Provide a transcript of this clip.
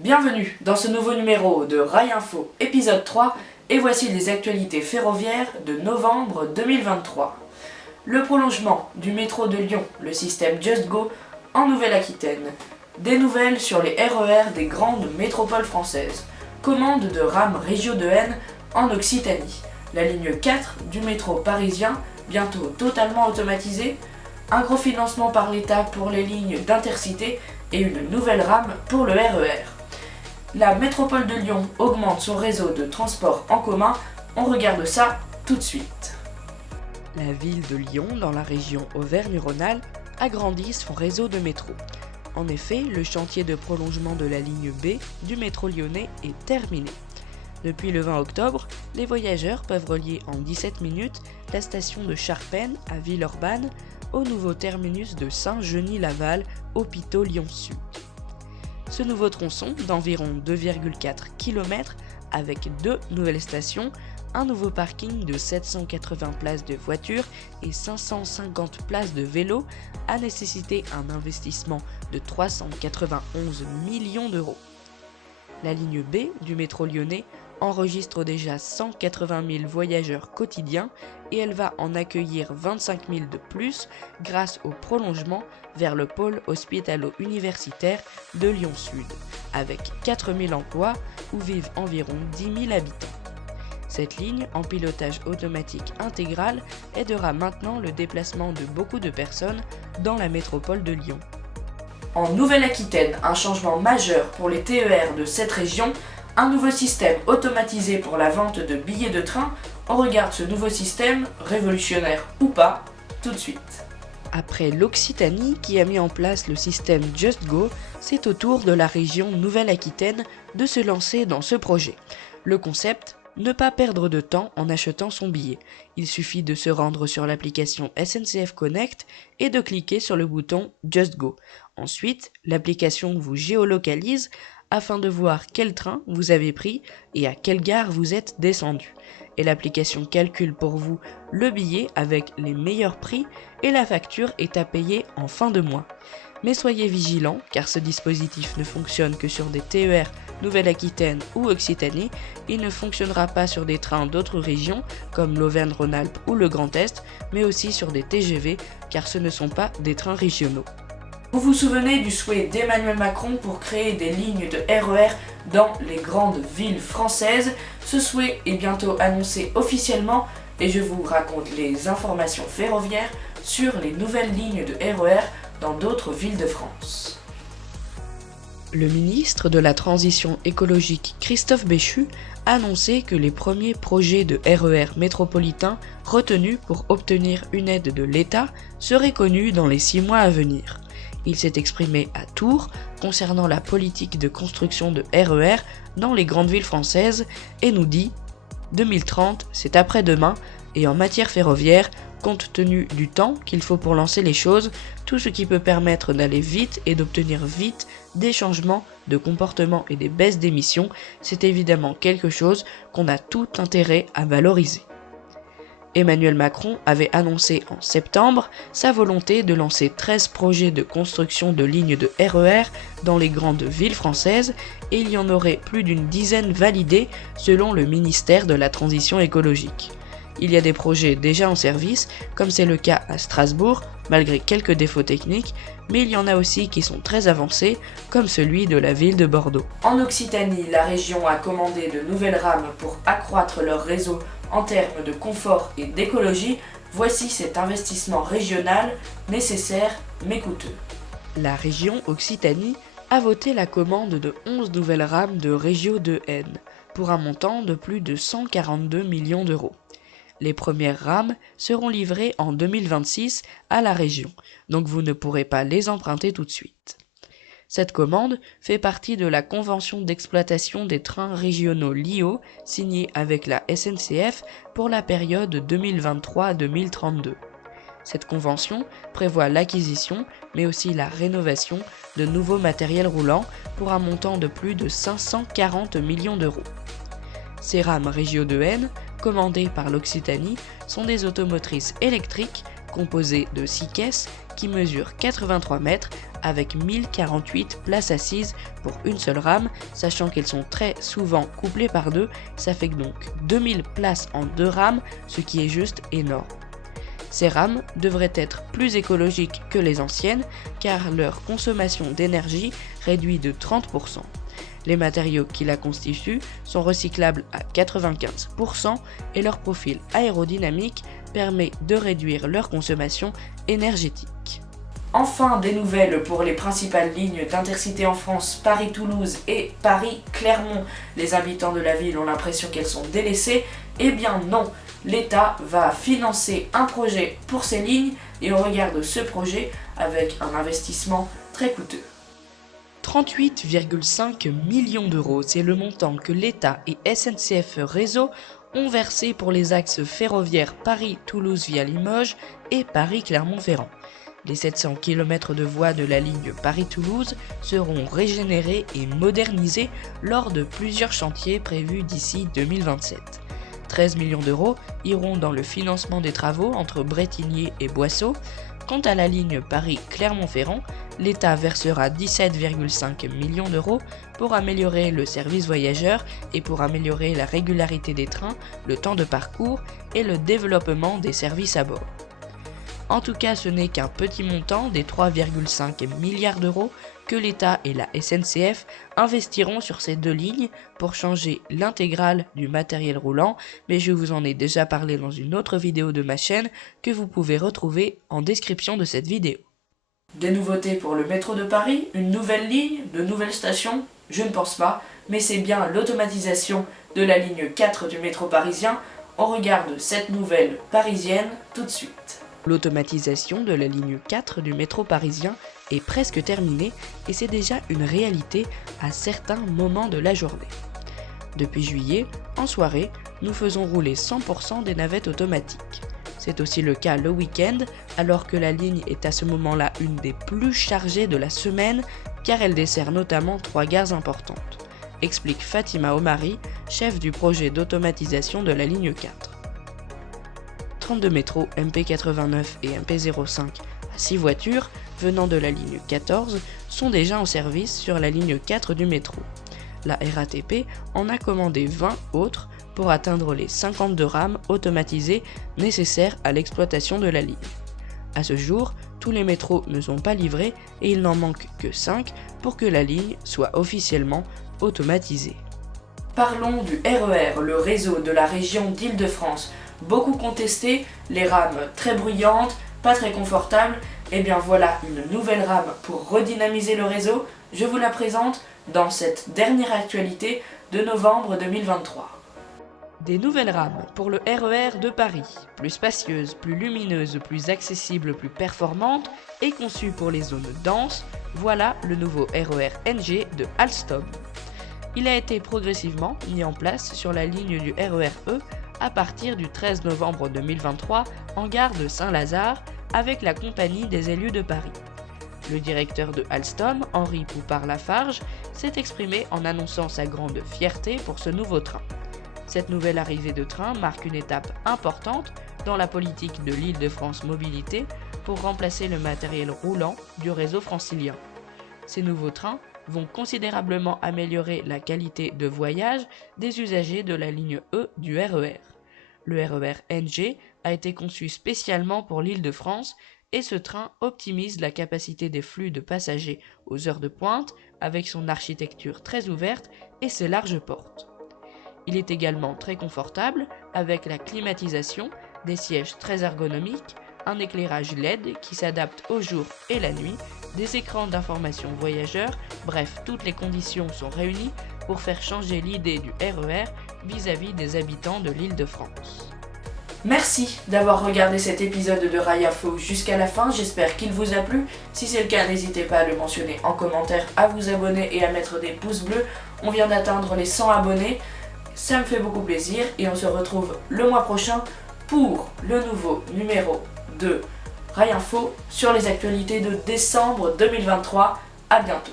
Bienvenue dans ce nouveau numéro de Rail Info, épisode 3, et voici les actualités ferroviaires de novembre 2023. Le prolongement du métro de Lyon, le système Just Go, en Nouvelle-Aquitaine. Des nouvelles sur les RER des grandes métropoles françaises. Commande de rames Régio de N en Occitanie. La ligne 4 du métro parisien, bientôt totalement automatisée. Un gros financement par l'État pour les lignes d'Intercité et une nouvelle rame pour le RER. La métropole de Lyon augmente son réseau de transport en commun. On regarde ça tout de suite. La ville de Lyon, dans la région Auvergne-Rhône-Alpes, agrandit son réseau de métro. En effet, le chantier de prolongement de la ligne B du métro lyonnais est terminé. Depuis le 20 octobre, les voyageurs peuvent relier en 17 minutes la station de Charpennes à Villeurbanne au nouveau terminus de Saint-Genis-Laval, Hôpitaux Lyon-Sud. Ce nouveau tronçon d'environ 2,4 km avec 2 nouvelles stations, un nouveau parking de 780 places de voitures et 550 places de vélos a nécessité un investissement de 391 millions d'euros. La ligne B du métro lyonnais enregistre déjà 180 000 voyageurs quotidiens et elle va en accueillir 25 000 de plus grâce au prolongement vers le pôle hospitalo-universitaire de Lyon-Sud, avec 4 000 emplois où vivent environ 10 000 habitants. Cette ligne, en pilotage automatique intégral, aidera maintenant le déplacement de beaucoup de personnes dans la métropole de Lyon. En Nouvelle-Aquitaine, un changement majeur pour les TER de cette région, un nouveau système automatisé pour la vente de billets de train. On regarde ce nouveau système, révolutionnaire ou pas, tout de suite. Après l'Occitanie qui a mis en place le système Just Go, c'est au tour de la région Nouvelle-Aquitaine de se lancer dans ce projet. Le concept, ne pas perdre de temps en achetant son billet. Il suffit de se rendre sur l'application SNCF Connect et de cliquer sur le bouton Just Go. Ensuite, l'application vous géolocalise afin de voir quel train vous avez pris et à quelle gare vous êtes descendu. Et l'application calcule pour vous le billet avec les meilleurs prix et la facture est à payer en fin de mois. Mais soyez vigilants car ce dispositif ne fonctionne que sur des TER Nouvelle-Aquitaine ou Occitanie, il ne fonctionnera pas sur des trains d'autres régions comme l'Auvergne-Rhône-Alpes ou le Grand Est, mais aussi sur des TGV car ce ne sont pas des trains régionaux. Vous vous souvenez du souhait d'Emmanuel Macron pour créer des lignes de RER dans les grandes villes françaises? Ce souhait est bientôt annoncé officiellement et je vous raconte les informations ferroviaires sur les nouvelles lignes de RER dans d'autres villes de France. Le ministre de la Transition écologique Christophe Béchu a annoncé que les premiers projets de RER métropolitains retenus pour obtenir une aide de l'État seraient connus dans les 6 mois à venir. Il s'est exprimé à Tours concernant la politique de construction de RER dans les grandes villes françaises et nous dit « 2030, c'est après-demain et en matière ferroviaire, compte tenu du temps qu'il faut pour lancer les choses, tout ce qui peut permettre d'aller vite et d'obtenir vite des changements de comportement et des baisses d'émissions, c'est évidemment quelque chose qu'on a tout intérêt à valoriser. » Emmanuel Macron avait annoncé en septembre sa volonté de lancer 13 projets de construction de lignes de RER dans les grandes villes françaises et il y en aurait plus d'une dizaine validés selon le ministère de la Transition écologique. Il y a des projets déjà en service, comme c'est le cas à Strasbourg, malgré quelques défauts techniques, mais il y en a aussi qui sont très avancés, comme celui de la ville de Bordeaux. En Occitanie, la région a commandé de nouvelles rames pour accroître leur réseau en termes de confort et d'écologie. Voici cet investissement régional nécessaire mais coûteux. La région Occitanie a voté la commande de 11 nouvelles rames de Régio de N, pour un montant de plus de 142 millions d'euros. Les premières rames seront livrées en 2026 à la région, donc vous ne pourrez pas les emprunter tout de suite. Cette commande fait partie de la convention d'exploitation des trains régionaux LIO signée avec la SNCF pour la période 2023-2032. Cette convention prévoit l'acquisition, mais aussi la rénovation de nouveaux matériels roulants pour un montant de plus de 540 millions d'euros. Ces rames Régio de N, commandées par l'Occitanie, sont des automotrices électriques composé de 6 caisses qui mesurent 83 mètres avec 1048 places assises pour une seule rame, sachant qu'elles sont très souvent couplées par deux, ça fait donc 2000 places en 2 rames, ce qui est juste énorme. Ces rames devraient être plus écologiques que les anciennes car leur consommation d'énergie réduit de 30%. Les matériaux qui la constituent sont recyclables à 95% et leur profil aérodynamique permet de réduire leur consommation énergétique. Enfin, des nouvelles pour les principales lignes d'Intercité en France, Paris-Toulouse et Paris-Clermont. Les habitants de la ville ont l'impression qu'elles sont délaissées. Eh bien non, l'État va financer un projet pour ces lignes et on regarde ce projet avec un investissement très coûteux. 38,5 millions d'euros, c'est le montant que l'État et SNCF Réseau ont versé pour les axes ferroviaires Paris-Toulouse via Limoges et Paris-Clermont-Ferrand. Les 700 km de voies de la ligne Paris-Toulouse seront régénérés et modernisés lors de plusieurs chantiers prévus d'ici 2027. 13 millions d'euros iront dans le financement des travaux entre Bretigny et Boisseau. Quant à la ligne Paris-Clermont-Ferrand, l'État versera 17,5 millions d'euros pour améliorer le service voyageurs et pour améliorer la régularité des trains, le temps de parcours et le développement des services à bord. En tout cas, ce n'est qu'un petit montant des 3,5 milliards d'euros que l'État et la SNCF investiront sur ces deux lignes pour changer l'intégrale du matériel roulant, mais je vous en ai déjà parlé dans une autre vidéo de ma chaîne que vous pouvez retrouver en description de cette vidéo. Des nouveautés pour le métro de Paris, une nouvelle ligne, de nouvelles stations? Je ne pense pas, mais c'est bien l'automatisation de la ligne 4 du métro parisien. On regarde cette nouvelle parisienne tout de suite. L'automatisation de la ligne 4 du métro parisien est presque terminée et c'est déjà une réalité à certains moments de la journée. Depuis juillet, en soirée, nous faisons rouler 100% des navettes automatiques. C'est aussi le cas le week-end, alors que la ligne est à ce moment-là une des plus chargées de la semaine, car elle dessert notamment 3 gares importantes, explique Fatima Omari, chef du projet d'automatisation de la ligne 4. 32 métros MP89 et MP05 à 6 voitures venant de la ligne 14 sont déjà en service sur la ligne 4 du métro. La RATP en a commandé 20 autres pour atteindre les 52 rames automatisées nécessaires à l'exploitation de la ligne. À ce jour, tous les métros ne sont pas livrés et il n'en manque que 5 pour que la ligne soit officiellement automatisée. Parlons du RER, le réseau de la région d'Île-de-France. Beaucoup contesté, les rames très bruyantes, pas très confortables. Et bien voilà une nouvelle rame pour redynamiser le réseau. Je vous la présente dans cette dernière actualité de novembre 2023. Des nouvelles rames pour le RER de Paris, plus spacieuses, plus lumineuses, plus accessibles, plus performantes et conçues pour les zones denses, voilà le nouveau RER NG de Alstom. Il a été progressivement mis en place sur la ligne du RER E à partir du 13 novembre 2023 en gare de Saint-Lazare avec la Compagnie des élus de Paris. Le directeur de Alstom, Henri Poupart-Lafarge, s'est exprimé en annonçant sa grande fierté pour ce nouveau train. Cette nouvelle arrivée de train marque une étape importante dans la politique de l'Île-de-France Mobilité pour remplacer le matériel roulant du réseau francilien. Ces nouveaux trains vont considérablement améliorer la qualité de voyage des usagers de la ligne E du RER. Le RER NG a été conçu spécialement pour l'Île-de-France et ce train optimise la capacité des flux de passagers aux heures de pointe avec son architecture très ouverte et ses larges portes. Il est également très confortable avec la climatisation, des sièges très ergonomiques, un éclairage LED qui s'adapte au jour et la nuit, des écrans d'information voyageurs, bref, toutes les conditions sont réunies pour faire changer l'idée du RER vis-à-vis des habitants de l'Île-de-France. Merci d'avoir regardé cet épisode de Rail Info jusqu'à la fin, j'espère qu'il vous a plu. Si c'est le cas, n'hésitez pas à le mentionner en commentaire, à vous abonner et à mettre des pouces bleus. On vient d'atteindre les 100 abonnés, ça me fait beaucoup plaisir et on se retrouve le mois prochain pour le nouveau numéro de Rail Info sur les actualités de décembre 2023. À bientôt.